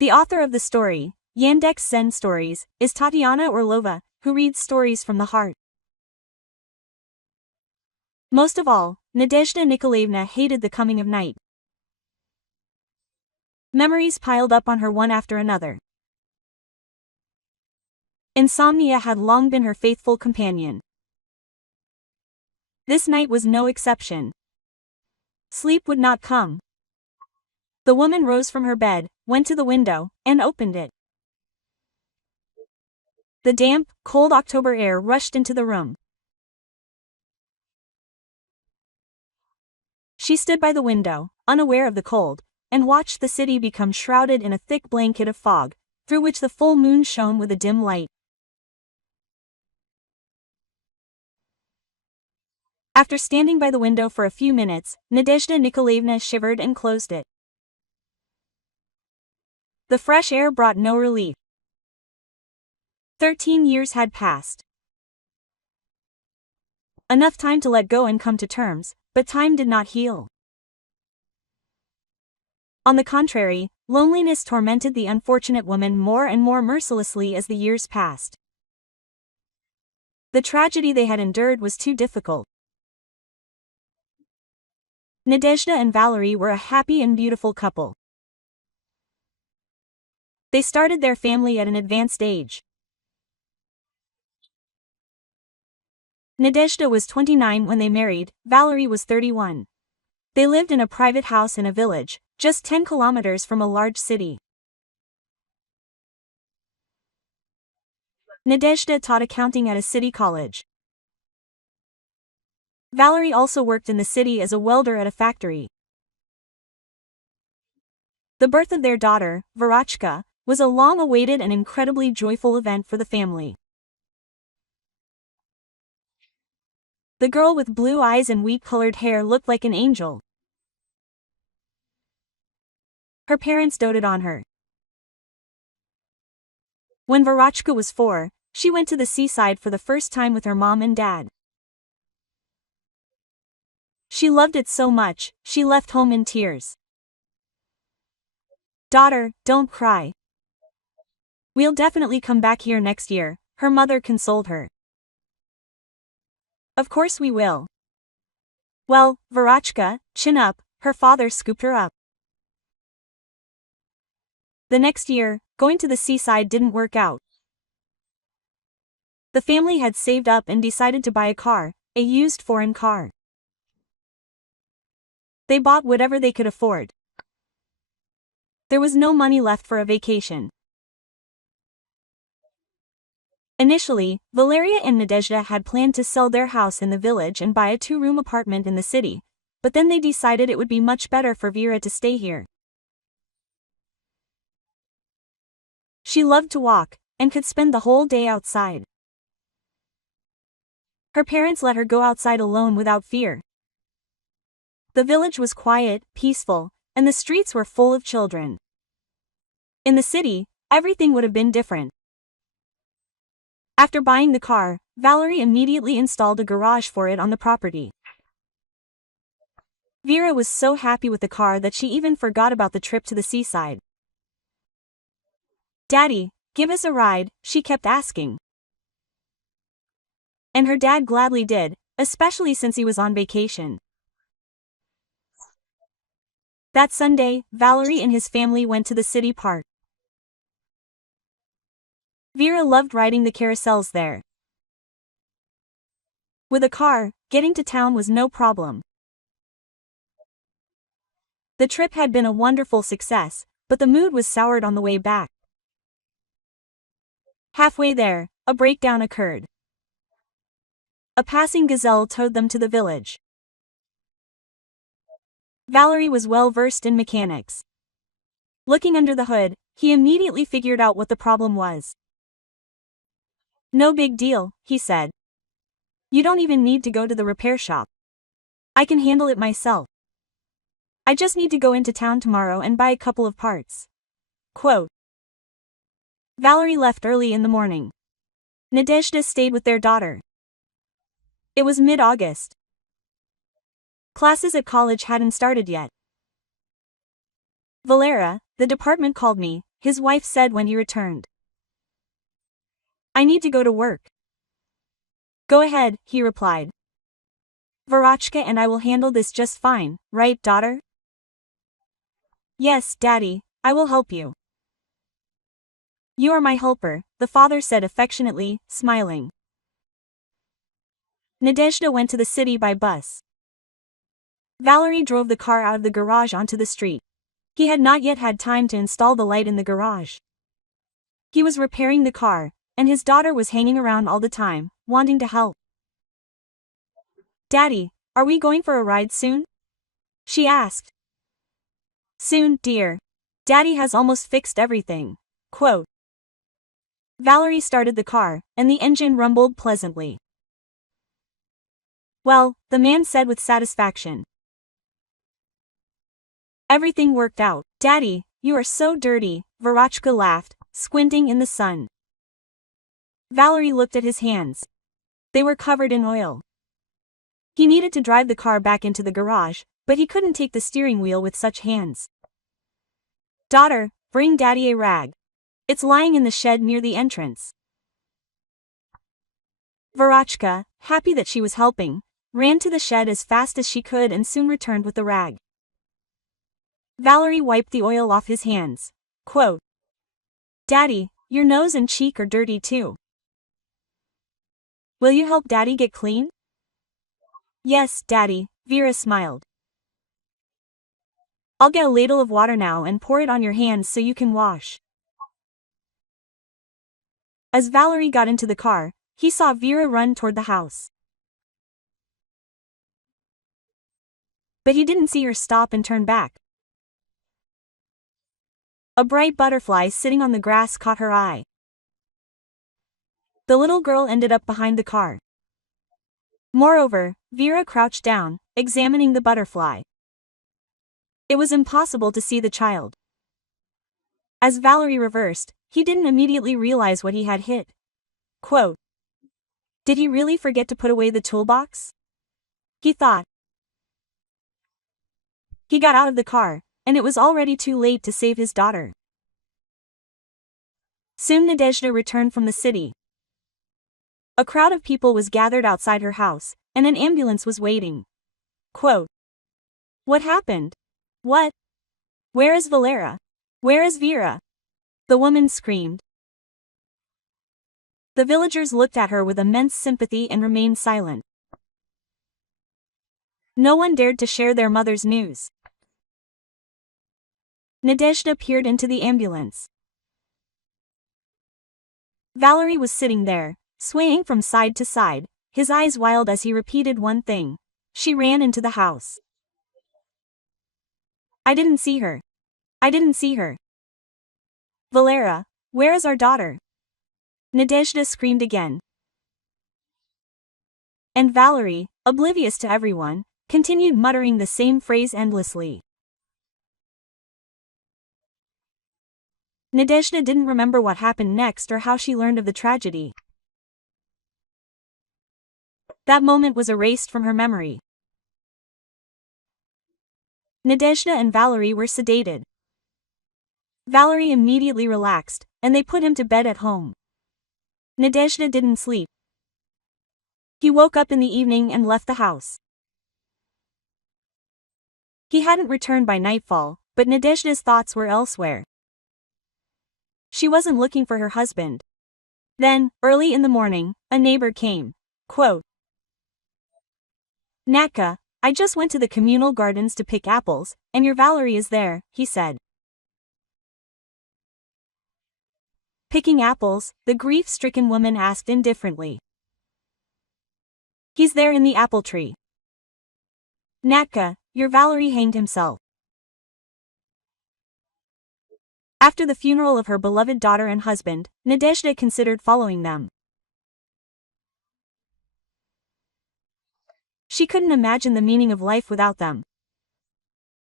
The author of the story, Yandex Zen Stories, is Tatiana Orlova, who reads stories from the heart. Most of all, Nadezhda Nikolaevna hated the coming of night. Memories piled up on her one after another. Insomnia had long been her faithful companion. This night was no exception. Sleep would not come. The woman rose from her bed, went to the window, and opened it. The damp, cold October air rushed into the room. She stood by the window, unaware of the cold, and watched the city become shrouded in a thick blanket of fog, through which the full moon shone with a dim light. After standing by the window for a few minutes, Nadezhda Nikolaevna shivered and closed it. The fresh air brought no relief. 13 years had passed. Enough time to let go and come to terms, but time did not heal. On the contrary, loneliness tormented the unfortunate woman more and more mercilessly as the years passed. The tragedy they had endured was too difficult. Nadezhda and Valerie were a happy and beautiful couple. They started their family at an advanced age. Nadezhda was 29 when they married, Valerie was 31. They lived in a private house in a village, just 10 kilometers from a large city. Nadezhda taught accounting at a city college. Valerie also worked in the city as a welder at a factory. The birth of their daughter, Verachka, was a long-awaited and incredibly joyful event for the family. The girl with blue eyes and wheat-colored hair looked like an angel. Her parents doted on her. When Verachka was 4, she went to the seaside for the first time with her mom and dad. She loved it so much, she left home in tears. "Daughter, don't cry. We'll definitely come back here next year," her mother consoled her. "Of course we will." "Well, Verachka, chin up," her father scooped her up. The next year, going to the seaside didn't work out. The family had saved up and decided to buy a car, a used foreign car. They bought whatever they could afford. There was no money left for a vacation. Initially, Valeria and Nadezhda had planned to sell their house in the village and buy a 2-room apartment in the city, but then they decided it would be much better for Vera to stay here. She loved to walk, and could spend the whole day outside. Her parents let her go outside alone without fear. The village was quiet, peaceful, and the streets were full of children. In the city, everything would have been different. After buying the car, Valerie immediately installed a garage for it on the property. Vera was so happy with the car that she even forgot about the trip to the seaside. "Daddy, give us a ride," she kept asking. And her dad gladly did, especially since he was on vacation. That Sunday, Valerie and his family went to the city park. Vera loved riding the carousels there. With a car, getting to town was no problem. The trip had been a wonderful success, but the mood was soured on the way back. Halfway there, a breakdown occurred. A passing gazelle towed them to the village. Valerie was well versed in mechanics. Looking under the hood, he immediately figured out what the problem was. "No big deal," he said. "You don't even need to go to the repair shop. I can handle it myself. I just need to go into town tomorrow and buy a couple of parts." Quote. Valerie left early in the morning. Nadezhda stayed with their daughter. It was mid-August. Classes at college hadn't started yet. "Valera, the department called me," his wife said when he returned. I need to go to work. Go ahead, he replied. Verochka and I will handle this just fine, right, daughter? Yes, Daddy, I will help you. You are my helper, the father said affectionately, smiling. Nadezhda went to the city by bus. Valerie drove the car out of the garage onto the street. He had not yet had time to install the light in the garage. He was repairing the car, and his daughter was hanging around all the time, wanting to help. Daddy, are we going for a ride soon? She asked. Soon, dear. Daddy has almost fixed everything. Quote. Valerie started the car, and the engine rumbled pleasantly. Well, the man said with satisfaction. Everything worked out. Daddy, you are so dirty, Verochka laughed, squinting in the sun. Valerie looked at his hands. They were covered in oil. He needed to drive the car back into the garage, but he couldn't take the steering wheel with such hands. Daughter, bring Daddy a rag. It's lying in the shed near the entrance. Verochka, happy that she was helping, ran to the shed as fast as she could and soon returned with the rag. Valerie wiped the oil off his hands. Quote. Daddy, your nose and cheek are dirty too. Will you help Daddy get clean? Yes, Daddy, Vera smiled. I'll get a ladle of water now and pour it on your hands so you can wash. As Valerie got into the car, he saw Vera run toward the house. But he didn't see her stop and turn back. A bright butterfly sitting on the grass caught her eye. The little girl ended up behind the car. Moreover, Vera crouched down, examining the butterfly. It was impossible to see the child. As Valerie reversed, he didn't immediately realize what he had hit. Quote. Did he really forget to put away the toolbox? He thought. He got out of the car, and it was already too late to save his daughter. Soon Nadezhda returned from the city. A crowd of people was gathered outside her house, and an ambulance was waiting. Quote. What happened? What? Where is Valera? Where is Vera? The woman screamed. The villagers looked at her with immense sympathy and remained silent. No one dared to share their mother's news. Nadezhda peered into the ambulance. Valerie was sitting there, swaying from side to side, his eyes wild as he repeated one thing. She ran into the house. I didn't see her. I didn't see her. Valera, where is our daughter? Nadezhda screamed again. And Valerie, oblivious to everyone, continued muttering the same phrase endlessly. Nadezhda didn't remember what happened next or how she learned of the tragedy. That moment was erased from her memory. Nadezhda and Valerie were sedated. Valerie immediately relaxed, and they put him to bed at home. Nadezhda didn't sleep. He woke up in the evening and left the house. He hadn't returned by nightfall, but Nadezhda's thoughts were elsewhere. She wasn't looking for her husband. Then, early in the morning, a neighbor came. Quote. Natka, I just went to the communal gardens to pick apples, and your Valerie is there, he said. Picking apples, the grief-stricken woman asked indifferently. He's there in the apple tree. Natka, your Valerie hanged himself. After the funeral of her beloved daughter and husband, Nadezhda considered following them. She couldn't imagine the meaning of life without them.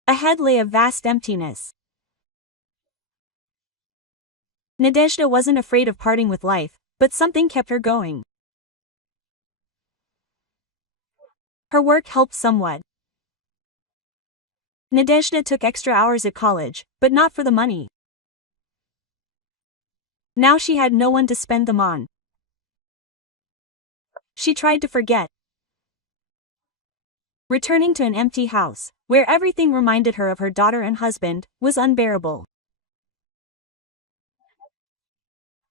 Ahead lay a vast emptiness. Nadezhda wasn't afraid of parting with life, but something kept her going. Her work helped somewhat. Nadezhda took extra hours at college, but not for the money. Now she had no one to spend them on. She tried to forget, returning to an empty house, where everything reminded her of her daughter and husband, was unbearable.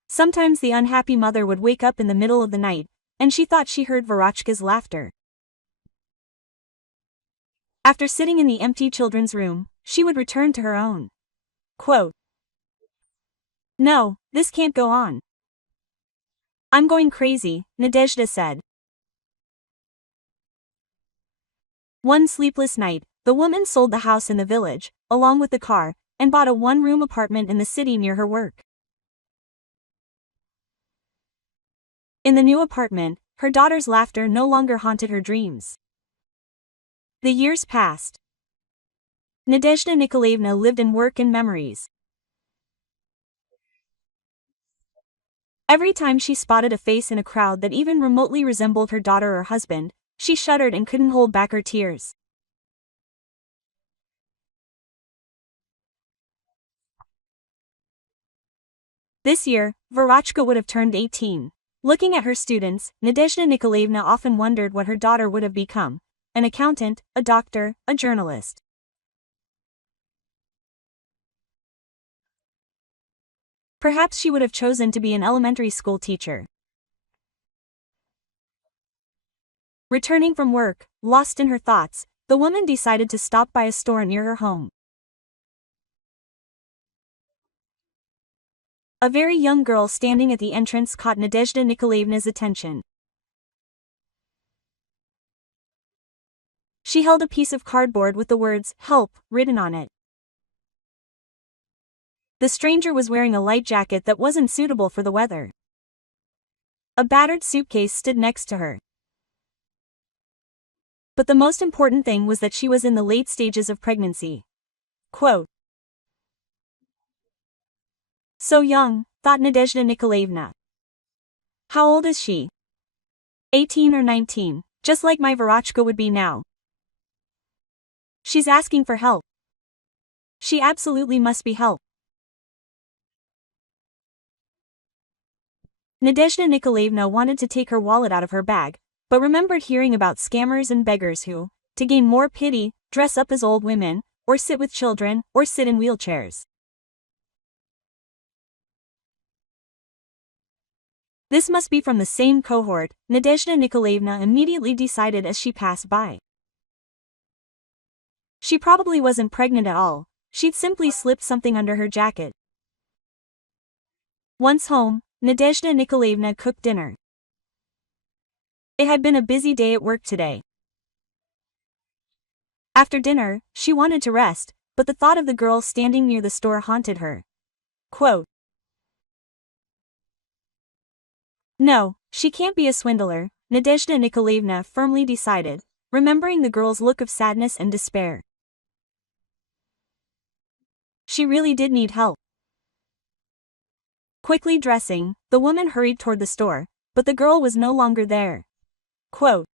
Sometimes the unhappy mother would wake up in the middle of the night, and she thought she heard Verotchka's laughter. After sitting in the empty children's room, she would return to her own. Quote, "No, this can't go on. I'm going crazy," Nadezhda said. One sleepless night, the woman sold the house in the village, along with the car, and bought a one-room apartment in the city near her work. In the new apartment, her daughter's laughter no longer haunted her dreams. The years passed. Nadezhda Nikolaevna lived and worked in memories. Every time she spotted a face in a crowd that even remotely resembled her daughter or husband, she shuddered and couldn't hold back her tears. This year, Verotchka would have turned 18. Looking at her students, Nadezhda Nikolaevna often wondered what her daughter would have become: an accountant, a doctor, a journalist. Perhaps she would have chosen to be an elementary school teacher. Returning from work, lost in her thoughts, the woman decided to stop by a store near her home. A very young girl standing at the entrance caught Nadezhda Nikolaevna's attention. She held a piece of cardboard with the words, "Help," written on it. The stranger was wearing a light jacket that wasn't suitable for the weather. A battered suitcase stood next to her. But the most important thing was that she was in the late stages of pregnancy. Quote, "So young," thought Nadezhda Nikolaevna. "How old is she? 18 or 19, just like my Verotchka would be now. She's asking for help. She absolutely must be helped." Nadezhda Nikolaevna wanted to take her wallet out of her bag, but remembered hearing about scammers and beggars who, to gain more pity, dress up as old women, or sit with children, or sit in wheelchairs. This must be from the same cohort, Nadezhda Nikolaevna immediately decided as she passed by. She probably wasn't pregnant at all, she'd simply slipped something under her jacket. Once home, Nadezhda Nikolaevna cooked dinner. It had been a busy day at work today. After dinner, she wanted to rest, but the thought of the girl standing near the store haunted her. Quote, "No, she can't be a swindler," Nadezhda Nikolaevna firmly decided, remembering the girl's look of sadness and despair. She really did need help. Quickly dressing, the woman hurried toward the store, but the girl was no longer there. Quote,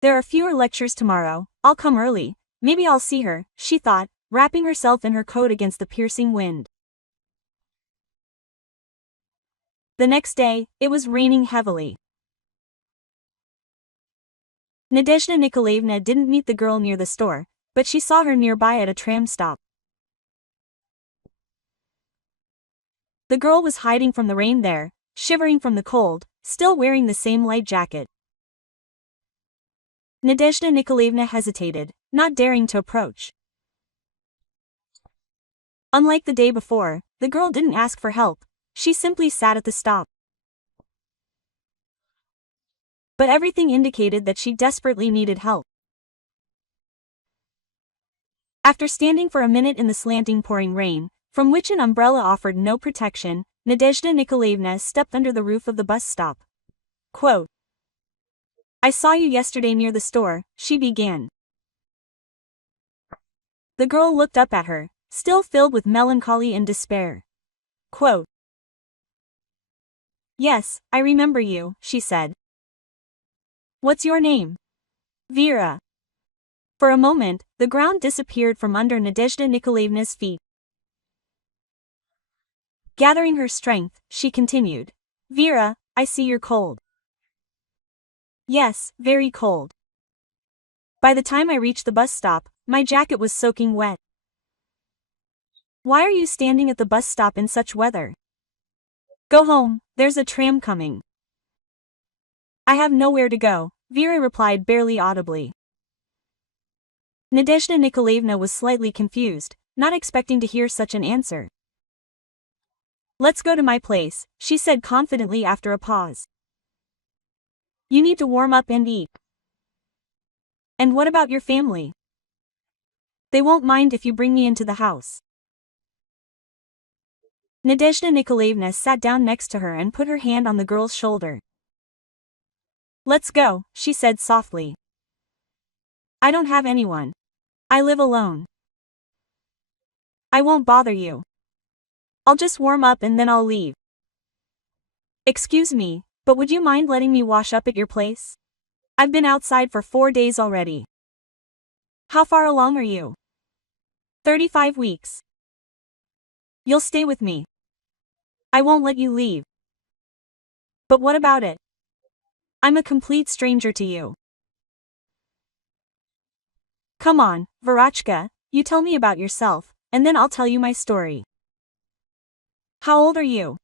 "There are fewer lectures tomorrow, I'll come early, maybe I'll see her," she thought, wrapping herself in her coat against the piercing wind. The next day, it was raining heavily. Nadezhda Nikolaevna didn't meet the girl near the store, but she saw her nearby at a tram stop. The girl was hiding from the rain there, shivering from the cold, still wearing the same light jacket. Nadezhda Nikolaevna hesitated, not daring to approach. Unlike the day before, the girl didn't ask for help, she simply sat at the stop. But everything indicated that she desperately needed help. After standing for a minute in the slanting pouring rain, from which an umbrella offered no protection, Nadezhda Nikolaevna stepped under the roof of the bus stop. Quote, "I saw you yesterday near the store," she began. The girl looked up at her, still filled with melancholy and despair. Quote, "Yes, I remember you," she said. "What's your name?" "Vera." For a moment, the ground disappeared from under Nadezhda Nikolaevna's feet. Gathering her strength, she continued. Vera, I see you're cold. Yes, very cold. By the time I reached the bus stop, my jacket was soaking wet. Why are you standing at the bus stop in such weather? Go home, there's a tram coming. I have nowhere to go, Vera replied barely audibly. Nadezhda Nikolaevna was slightly confused, not expecting to hear such an answer. Let's go to my place, she said confidently after a pause. You need to warm up and eat. And what about your family? They won't mind if you bring me into the house. Nadezhda Nikolaevna sat down next to her and put her hand on the girl's shoulder. Let's go, she said softly. I don't have anyone. I live alone. I won't bother you. I'll just warm up and then I'll leave. Excuse me, but would you mind letting me wash up at your place? I've been outside for 4 days already. How far along are you? 35 weeks. You'll stay with me. I won't let you leave. But what about it? I'm a complete stranger to you. Come on, Verachka, you tell me about yourself, and then I'll tell you my story. How old are you?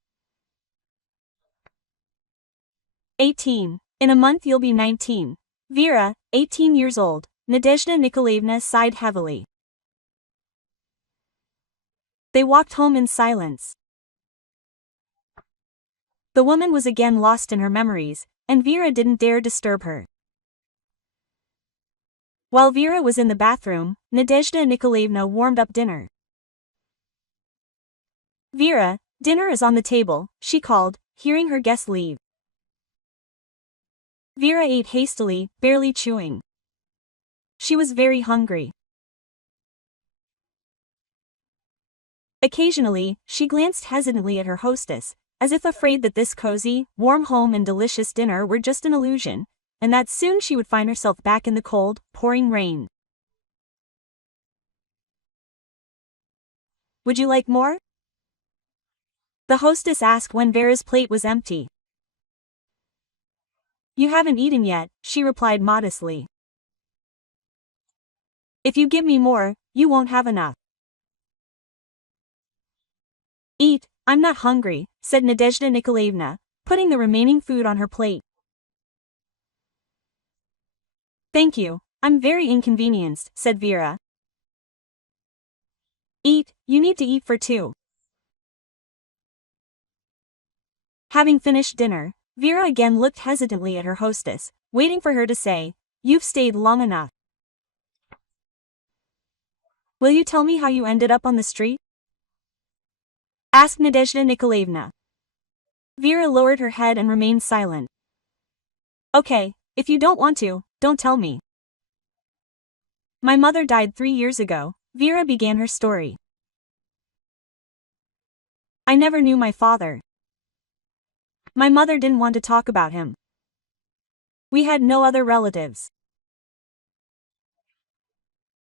18. In a month you'll be 19. Vera, 18 years old. Nadezhda Nikolaevna sighed heavily. They walked home in silence. The woman was again lost in her memories, and Vera didn't dare disturb her. While Vera was in the bathroom, Nadezhda Nikolaevna warmed up dinner. Vera, dinner is on the table, she called, hearing her guest leave. Vera ate hastily, barely chewing. She was very hungry. Occasionally, she glanced hesitantly at her hostess, as if afraid that this cozy, warm home and delicious dinner were just an illusion, and that soon she would find herself back in the cold, pouring rain. Would you like more? The hostess asked when Vera's plate was empty. You haven't eaten yet, she replied modestly. If you give me more, you won't have enough. Eat, I'm not hungry, said Nadezhda Nikolaevna, putting the remaining food on her plate. Thank you, I'm very inconvenienced, said Vera. Eat, you need to eat for 2. Having finished dinner, Vera again looked hesitantly at her hostess, waiting for her to say, You've stayed long enough. Will you tell me how you ended up on the street? Asked Nadezhda Nikolaevna. Vera lowered her head and remained silent. Okay, if you don't want to, don't tell me. My mother died 3 years ago, Vera began her story. I never knew my father. My mother didn't want to talk about him. We had no other relatives.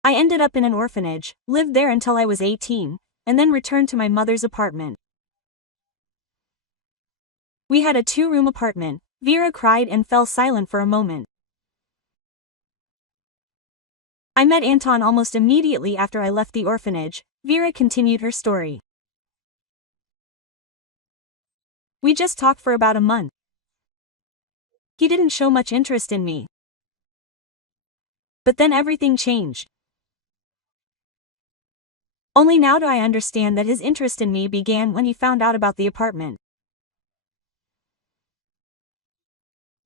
I ended up in an orphanage, lived there until I was 18, and then returned to my mother's apartment. We had a 2-room apartment. Vera cried and fell silent for a moment. I met Anton almost immediately after I left the orphanage, Vera continued her story. We just talked for about a month. He didn't show much interest in me. But then everything changed. Only now do I understand that his interest in me began when he found out about the apartment.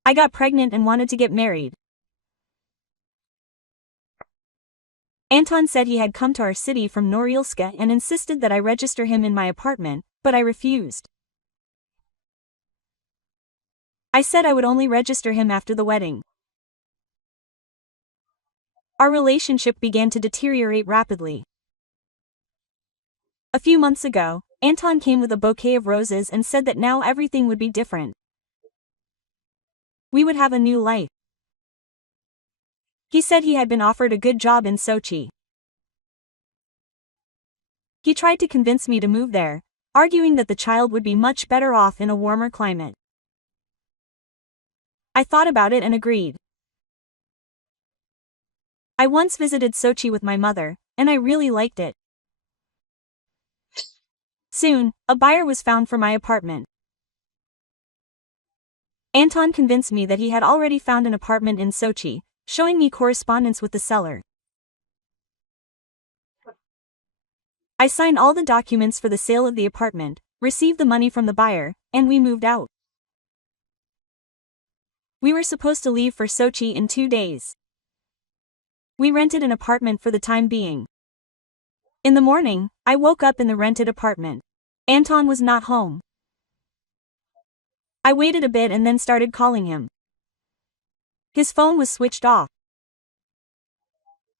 I got pregnant and wanted to get married. Anton said he had come to our city from Norilsk and insisted that I register him in my apartment, but I refused. I said I would only register him after the wedding. Our relationship began to deteriorate rapidly. A few months ago, Anton came with a bouquet of roses and said that now everything would be different. We would have a new life. He said he had been offered a good job in Sochi. He tried to convince me to move there, arguing that the child would be much better off in a warmer climate. I thought about it and agreed. I once visited Sochi with my mother, and I really liked it. Soon, a buyer was found for my apartment. Anton convinced me that he had already found an apartment in Sochi, showing me correspondence with the seller. I signed all the documents for the sale of the apartment, received the money from the buyer, and we moved out. We were supposed to leave for Sochi in 2 days. We rented an apartment for the time being. In the morning, I woke up in the rented apartment. Anton was not home. I waited a bit and then started calling him. His phone was switched off.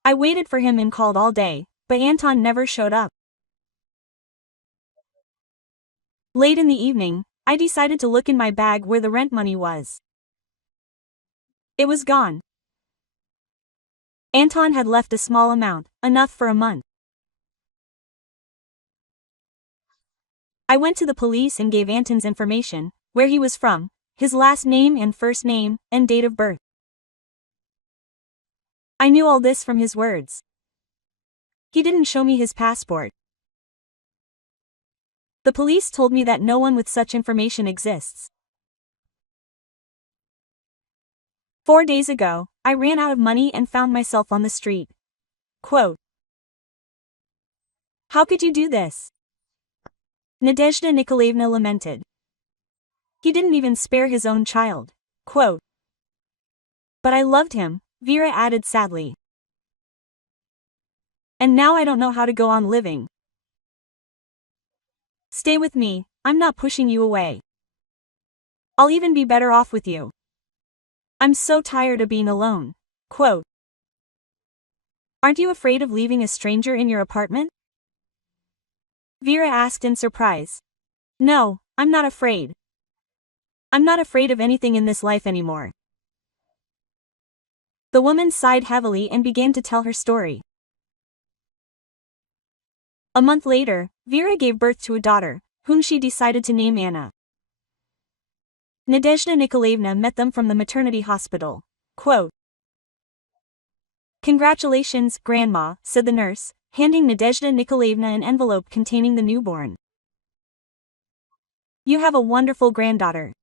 I waited for him and called all day, but Anton never showed up. Late in the evening, I decided to look in my bag where the rent money was. It was gone. Anton had left a small amount, enough for a month. I went to the police and gave Anton's information, where he was from, his last name and first name, and date of birth. I knew all this from his words. He didn't show me his passport. The police told me that no one with such information exists. 4 days ago, I ran out of money and found myself on the street. Quote, "How could you do this?" Nadezhda Nikolaevna lamented. "He didn't even spare his own child." Quote, "But I loved him," Vera added sadly. "And now I don't know how to go on living. Stay with me, I'm not pushing you away. I'll even be better off with you. I'm so tired of being alone." Quote, "Aren't you afraid of leaving a stranger in your apartment?" Vera asked in surprise. "No, I'm not afraid. I'm not afraid of anything in this life anymore." The woman sighed heavily and began to tell her story. A month later, Vera gave birth to a daughter, whom she decided to name Anna. Nadezhda Nikolaevna met them from the maternity hospital. Quote, "Congratulations, Grandma," said the nurse, handing Nadezhda Nikolaevna an envelope containing the newborn. "You have a wonderful granddaughter."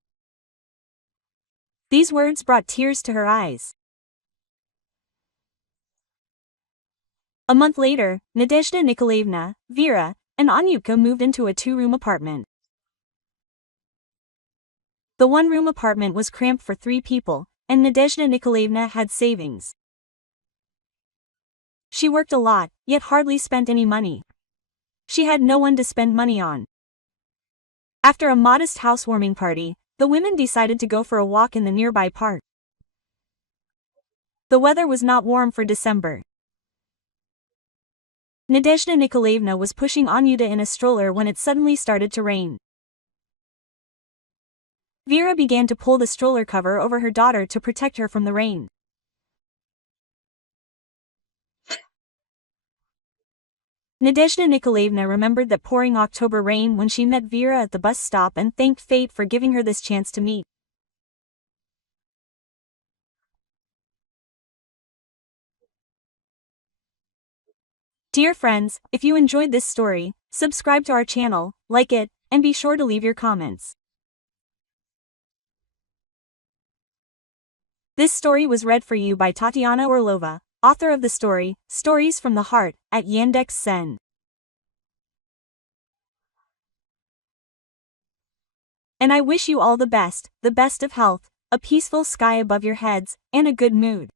These words brought tears to her eyes. A month later, Nadezhda Nikolaevna, Vera, and Anyutka moved into a 2-room apartment. The 1-room apartment was cramped for 3 people, and Nadezhda Nikolaevna had savings. She worked a lot, yet hardly spent any money. She had no one to spend money on. After a modest housewarming party, the women decided to go for a walk in the nearby park. The weather was not warm for December. Nadezhda Nikolaevna was pushing Anyuta in a stroller when it suddenly started to rain. Vera began to pull the stroller cover over her daughter to protect her from the rain. Nadezhda Nikolaevna remembered that pouring October rain when she met Vera at the bus stop and thanked fate for giving her this chance to meet. Dear friends, if you enjoyed this story, subscribe to our channel, like it, and be sure to leave your comments. This story was read for you by Tatiana Orlova, author of the story, Stories from the Heart, at Yandex Sen. And I wish you all the best of health, a peaceful sky above your heads, and a good mood.